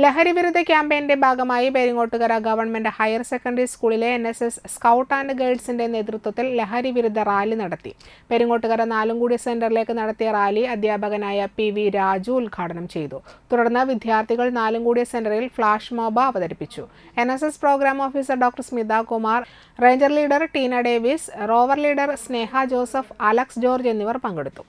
ലഹരിവിരുദ്ധ ക്യാമ്പയിന്റെ ഭാഗമായി പെരിങ്ങോട്ടുകര ഗവൺമെന്റ് ഹയർ സെക്കൻഡറി സ്കൂളിലെ NSS സ്കൗട്ട് ആൻഡ് ഗൈഡ്സിന്റെ നേതൃത്വത്തിൽ ലഹരിവിരുദ്ധ റാലി നടത്തി. പെരിങ്ങോട്ടുകര നാലുംകൂടി സെന്ററിലേക്ക് നടത്തിയ റാലി അധ്യാപകനായ PV രാജു ഉദ്ഘാടനം ചെയ്തു. തുടർന്ന് വിദ്യാർത്ഥികൾ നാലുംകൂടി സെന്ററിൽ ഫ്ലാഷ് മോബ് അവതരിപ്പിച്ചു. NSS program officer doctor Smitha Kumar, ranger leader Teena Davis, rover leader Sneha Joseph, Alex George എന്നിവർ പങ്കെടുത്തു.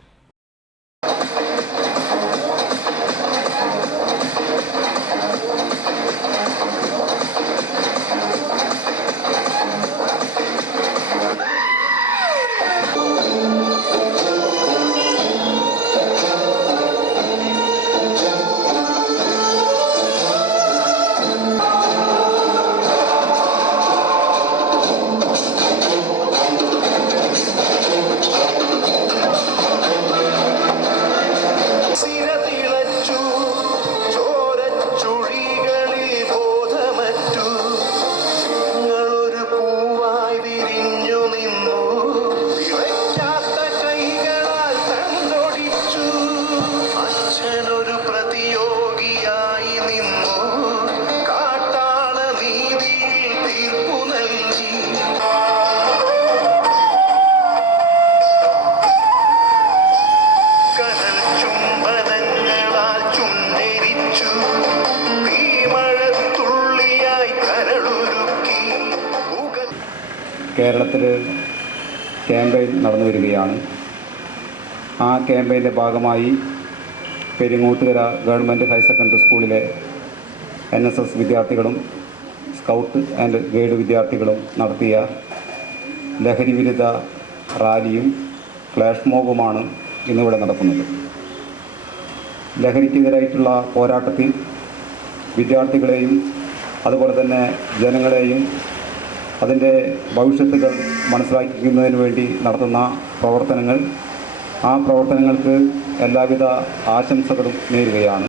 കേരളത്തിൽ ക്യാമ്പയിൻ നടന്നു വരികയാണ്. ആ ക്യാമ്പയിൻ്റെ ഭാഗമായി പെരിങ്ങോട്ടുകര ഗവൺമെൻറ് ഹയർ സെക്കൻഡറി സ്കൂളിലെ NSS വിദ്യാർത്ഥികളും സ്കൗട്ട് ആൻഡ് ഗൈഡ് വിദ്യാർത്ഥികളും നടത്തിയ ലഹരി വിരുദ്ധ റാലിയും ഫ്ലാഷ് മോബുമാണ് ഇന്നിവിടെ നടക്കുന്നത്. ലഹരിക്കെതിരായിട്ടുള്ള പോരാട്ടത്തിൽ വിദ്യാർത്ഥികളെയും അതുപോലെ തന്നെ ജനങ്ങളെയും അതിൻ്റെ ഭവിഷ്യത്തുകൾ മനസ്സിലാക്കുന്നതിന് വേണ്ടി നടത്തുന്ന പ്രവർത്തനങ്ങൾക്ക് എല്ലാവിധ ആശംസകളും നേരുകയാണ്.